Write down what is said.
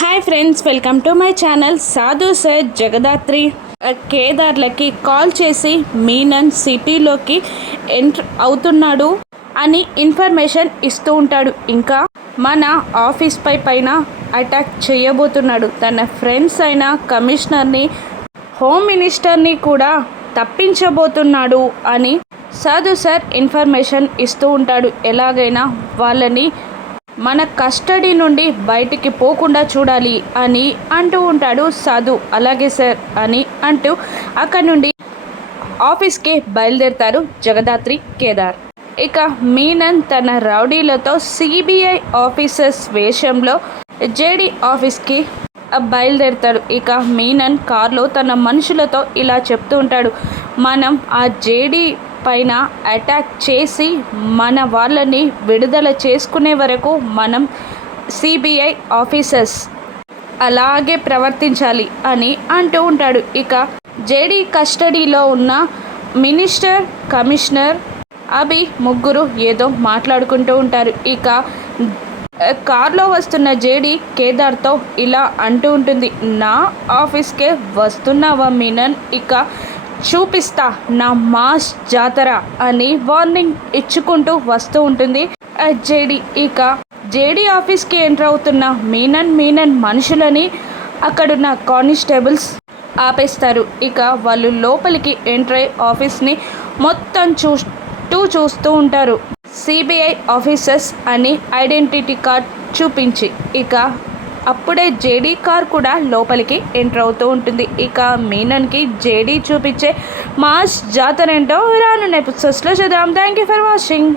Hi friends welcome to my channel Sadhu sir Jagadhatri కేదార్లకి call చేసి Menon సిటీలోకి enter అవుతున్నాడు అని information ఇస్తూ ఉంటాడు. ఇంకా మన ఆఫీస్ పై పైన అటాక్ చేయబోతున్నాడు. తన ఫ్రెండ్స్ అయిన కమిషనర్ని హోమ్ మినిస్టర్ని కూడా తప్పించబోతున్నాడు అని సాధు సార్ ఇన్ఫర్మేషన్ ఇస్తూ ఉంటాడు. ఎలాగైనా వాళ్ళని మన కస్టడీ నుండి బయటికి పోకుండా చూడాలి అని అంటూ ఉంటాడు సాధు. అలాగే సార్ అని అంటూ అక్కడి నుండి ఆఫీస్కి బయలుదేరుతారు జగదాత్రి కేదార్. ఇక మీనన్ తన రౌడీలతో సిబిఐ ఆఫీసర్స్ వేషంలో జేడి ఆఫీస్కి బయలుదేరుతారు ఇక మీనన్ కార్లో తన మనుషులతో ఇలా చెప్తూ ఉంటాడు. మనం ఆ జేడీ పైన అటాక్ చేసి మన వాళ్ళని విడుదల చేసుకునే వరకు మనం సిబిఐ ఆఫీసర్స్ అలాగే ప్రవర్తించాలి అని అంటూ ఉంటాడు. ఇక జేడీ కస్టడీలో ఉన్న మినిస్టర్ కమిషనర్ అభి ముగ్గురు ఏదో మాట్లాడుకుంటూ ఉంటారు. ఇక కార్లో వస్తున్న జేడీ కేదార్తో ఇలా అంటూ ఉంటుంది. నా ఆఫీస్కే వస్తున్నావా మీనన్? ఇక చూపిస్తా నా మాస్ జాతర అని వార్నింగ్ ఇచ్చుకుంటూ వస్తూ ఉంటుంది. జేడి ఇక జేడీ ఆఫీస్కి ఎంటర్ అవుతున్న మీనన్ మీనన్ మనుషులని అక్కడున్న కానిస్టేబుల్స్ ఆపేస్తారు. ఇక వాళ్ళు లోపలికి ఎంటర్ అయ్యి ఆఫీస్ని మొత్తం చూస్తూ చూస్తూ ఉంటారు. సిబిఐ ఆఫీసర్స్ అని ఐడెంటిటీ కార్డ్ చూపించి ఇక అప్పుడే జేడీ కార్ కూడా లోపలికి ఎంటర్ అవుతూ ఉంటుంది. ఇక మీనన్కి జేడీ చూపించే మాస్ జాతరేంటో రానున్న ఎపిసోడ్స్లో చూద్దాం. Thank you for watching